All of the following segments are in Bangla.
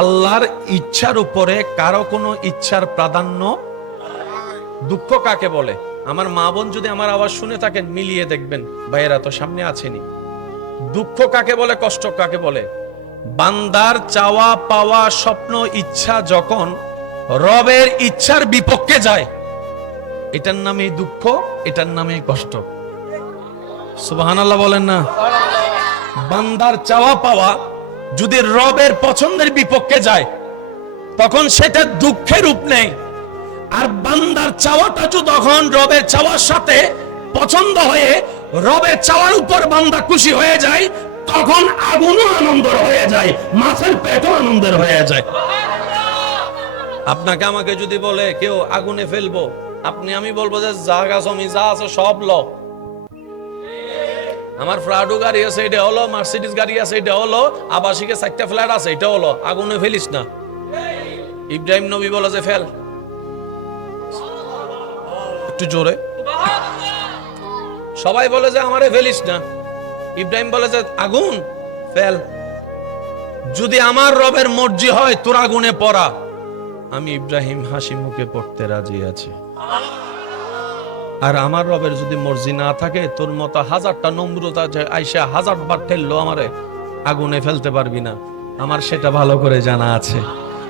আল্লাহর ইচ্ছার উপরে কারও কোনো ইচ্ছার প্রাধান্য? দুঃখ কাকে বলে? আমার মা বোন যদি আমার আওয়াজ শুনে থাকেন, মিলিয়ে দেখবেন, ভাইয়েরা তো সামনে আছেনি দুঃখ কাকে বলে, কষ্ট কাকে বলে? বান্দার চাওয়া পাওয়া স্বপ্ন ইচ্ছা যখন রবের ইচ্ছার বিপক্ষে যায়, এটার নামে দুঃখ, এটার নামে কষ্ট। সুবহানাল্লাহ বলেন না? বান্দার চাওয়া পাওয়া যদি রবের পছন্দের বিপক্ষে যায়, তখন সেটা দুঃখের রূপ নেয় আর বান্দার চাওয়াটা যদি তখন রবের চাওয়ার সাথে পছন্দ হয়ে রবের চাওয়ার উপর বান্দা খুশি হয়ে যায়, তখন আগুনও আনন্দের হয়ে যায়, মাছের পেটও আনন্দের হয়ে যায়। আপনাকে আমাকে যদি বলে, কেউ আগুনে ফেলব? আপনি আমি বলব যে, জাগা জমি যা আছে সব ল। আমার ফ্রাডো গাড়ি আছে, এটা হলো মার্সিডিস গাড়ি আছে, এটা হলো আবাসিকে চারটা ফ্ল্যাট আছে, এটা হলো, আগুনে ফেলিস না। ইব্রাহিম নবী বলে যে, ফেল। একটু জোরে। সবাই বলে যে, আমারে ফেলিস না। ইব্রাহিম বলে যে, আগুন? ফেল। যদি আমার রবের মর্জি হয়, তোর আগুনে পড়া। আমি ইব্রাহিম হাসি মুখে পড়তে রাজি আছি। আর আমার রবের যদি মর্জি না থাকে, তোর মতো হাজারটা নম্রতা যে আইসা হাজার বার ঠেললো আমারে, আগুনে ফেলতে পারবি না। আমার সেটা ভালো করে জানা আছে।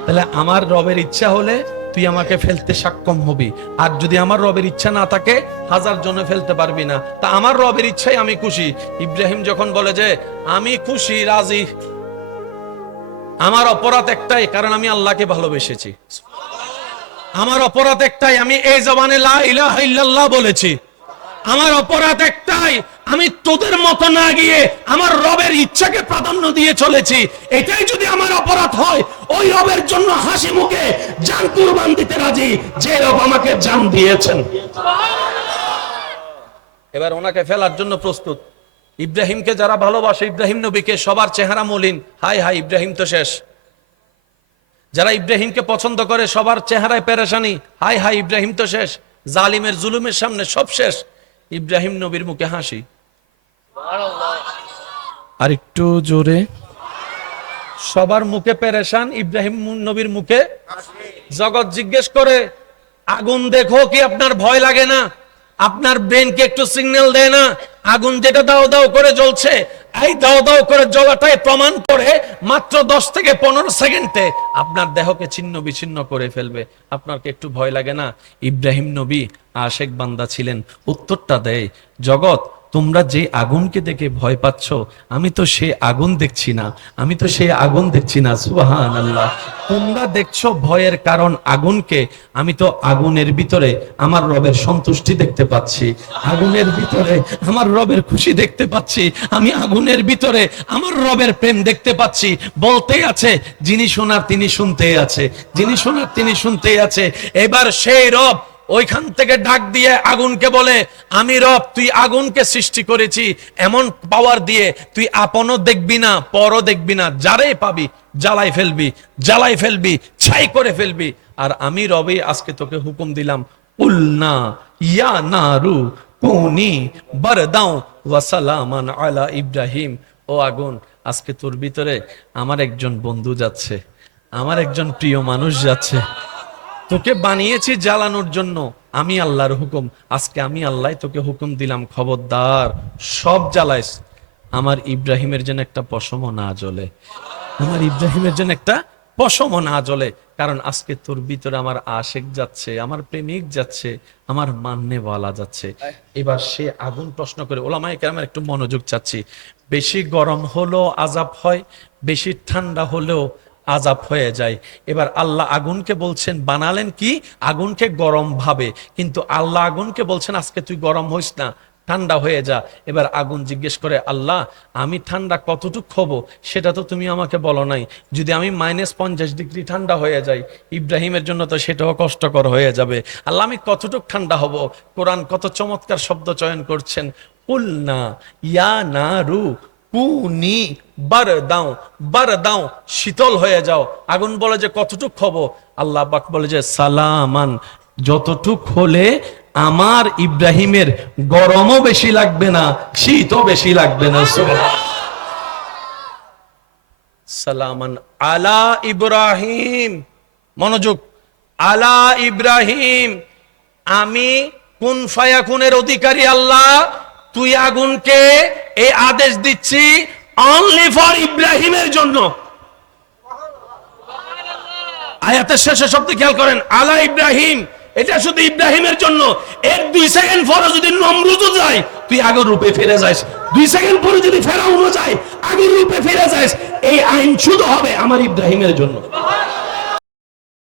তাহলে আমার রবের ইচ্ছা হলে তুই আমাকে ফেলতে সক্ষম হবি। আর যদি আমার রবের ইচ্ছা না থাকে, হাজার জনে ফেলতে পারবি না। তা আমার রবের ইচ্ছাই আমি খুশি। ইব্রাহিম যখন বলে যে, আমি খুশি, রাজি। আমার অপরাধ একটাই, কারণ আমি আল্লাহকে ভালোবেসেছি। আমার অপরাধ একটাই, আমি এই জবানে লা ইলাহা ইল্লাল্লাহ বলেছি। আমার অপরাধ একটাই, আমি তোদের মতো না গিয়ে আমার রবের ইচ্ছাকে প্রাধান্য দিয়ে চলেছি। এটাই যদি আমার অপরাধ হয়, ওই রবের জন্য হাসি মুখে যান কুরবান দিতে রাজি, যে রব আমাকে জান দিয়েছেন। এবার ওনাকে ফেলার জন্য প্রস্তুত। ইব্রাহিমকে যারা ভালোবাসে, ইব্রাহিম নবীকে সবার চেহারা মলিন। হাই হাই, ইব্রাহিম তো শেষ। যারা ইব্রাহিমকে পছন্দ করে সবার চেহারায় পেরেশানি। হাই হাই ইব্রাহিম তো শেষ। জালিমের জুলুমের সামনে সব শেষ। ইব্রাহিম নবীর মুখে হাসি। আর একটু জোরে। সবার মুখে পেরেশান ইব্রাহিম নবীর মুখে জগৎ জিজ্ঞেস করে আগুন দেখো কি আপনার ভয় লাগে না? আপনার ব্রেনকে একটু সিগন্যাল দেয় না? আগুন যেটা দাও দাও করে জ্বলছে এই দাও দাও করে জ্বলাটাই প্রমাণ করে মাত্র দশ থেকে পনেরো সেকেন্ডে আপনার দেহকে ছিন্ন বিচ্ছিন্ন করে ফেলবে। আপনার একটু ভয় লাগে না? ইব্রাহিম নবী আশেক বান্দা ছিলেন। উত্তরটা দেয়, জগৎ তোমরা যে আগুনকে দেখে ভয় পাচ্ছ, আমি তো সে আগুন দেখছি না। আমি তো সে আগুন দেখছি না সুবাহান আল্লাহ তোমরা দেখছ ভয়ের কারণ আগুনকে, আমি তো আগুনের ভিতরে আমার রবের সন্তুষ্টি দেখতে পাচ্ছি। আগুনের ভিতরে আমার রবের খুশি দেখতে পাচ্ছি। আমি আগুনের ভিতরে আমার রবের প্রেম দেখতে পাচ্ছি। বলতেই আছে, যিনি শোনার তিনি শুনতেই আছে। যিনি শোনার তিনি শুনতেই আছে। এবার সেই রব ওইখান থেকে ডাক দিয়ে আগুনকে বলে, আমি রব, তুই আগুনকে সৃষ্টি করেছি, এমন পাওয়ার দিয়ে তুই আপনও দেখবি না, পরও দেখবি না, যারাই পাবি জ্বালাই ফেলবি জ্বালাই ফেলবি, ছাই করে ফেলবি। আর আমি রবে, আজকে তোকে হুকুম দিলাম, উল্না ইয়া নারু কুনি বারদাও ওয়াসালামান আলা ইব্রাহিম। ও আগুন, আজকে তোর ভিতরে আমার একজন বন্ধু যাচ্ছে, আমার একজন প্রিয় মানুষ যাচ্ছে। তোকে বানিয়েছি জ্বালানোর জন্য। আমি আল্লাহর হুকুম। আজকে আমি আল্লাহ তোকে হুকুম দিলাম, খবরদার। সব জ্বালাইস। আমার ইব্রাহিমের জন্য একটা পশমও না জ্বলে। আমার ইব্রাহিমের জন্য একটা পশম না জ্বলে। কারণ আজকে তোর ভিতরে আমার আশেক যাচ্ছে, আমার প্রেমিক যাচ্ছে, আমার মান্যে বলা যাচ্ছে। এবার সে আগুন প্রশ্ন করে ওলামাই কেরামের একটু মনোযোগ চাচ্ছি। বেশি গরম হলেও আজাব হয়, বেশি ঠান্ডা হলেও আজাব হয়ে যায়। এবার আল্লাহ আগুনকে বলছেন, বানালেন কি? আগুনকে গরম ভাবে। কিন্তু আল্লাহ আগুনকে বলছেন, আজকে তুই গরম হইস না, ঠান্ডা হয়ে যা। এবার আগুন জিজ্ঞেস করে, আল্লাহ, আমি ঠান্ডা কতটুক হব সেটা তো তুমি আমাকে বলো নাই। যদি আমি মাইনাস পঞ্চাশ ডিগ্রি ঠান্ডা হয়ে যাই, ইব্রাহিমের জন্য তো সেটাও কষ্টকর হয়ে যাবে। আল্লাহ, আমি কতটুক ঠান্ডা হব? কোরআন কত চমৎকার শব্দ চয়ন করছেন উল্না ইয়া না রু কুনি বার দাও বার দাও শীতল হয়ে যাও। আগুন বলে যে কতটুক হব? আল্লাহ পাক বলে যে সালামান। যতটুক হলে আমার ইব্রাহিমের গরমও বেশি লাগবে না, শীতও বেশি লাগবে না। সালামান আলা ইব্রাহিম। মনোযোগ। আলা ইব্রাহিম। আমি কোন ফায়াকুনের অধিকারী আল্লাহ? তুই আগুনকে এই আদেশ দিচ্ছি অনলি ফর ইব্রাহিমের জন্য। আয়াতের শেষে শব্দ খেয়াল করেন, আলা ইব্রাহিম, এটা শুধু ইব্রাহিমের জন্য। এর দুই সেকেন্ড পরে যদি নমরুদও যায়, তুই আগের রূপে ফিরে যাস। দুই সেকেন্ড পরে যদি ফেরাউনও যায়, আগের রূপে ফিরে যাস, এই আইন শুধু হবে আমার ইব্রাহিমের জন্য।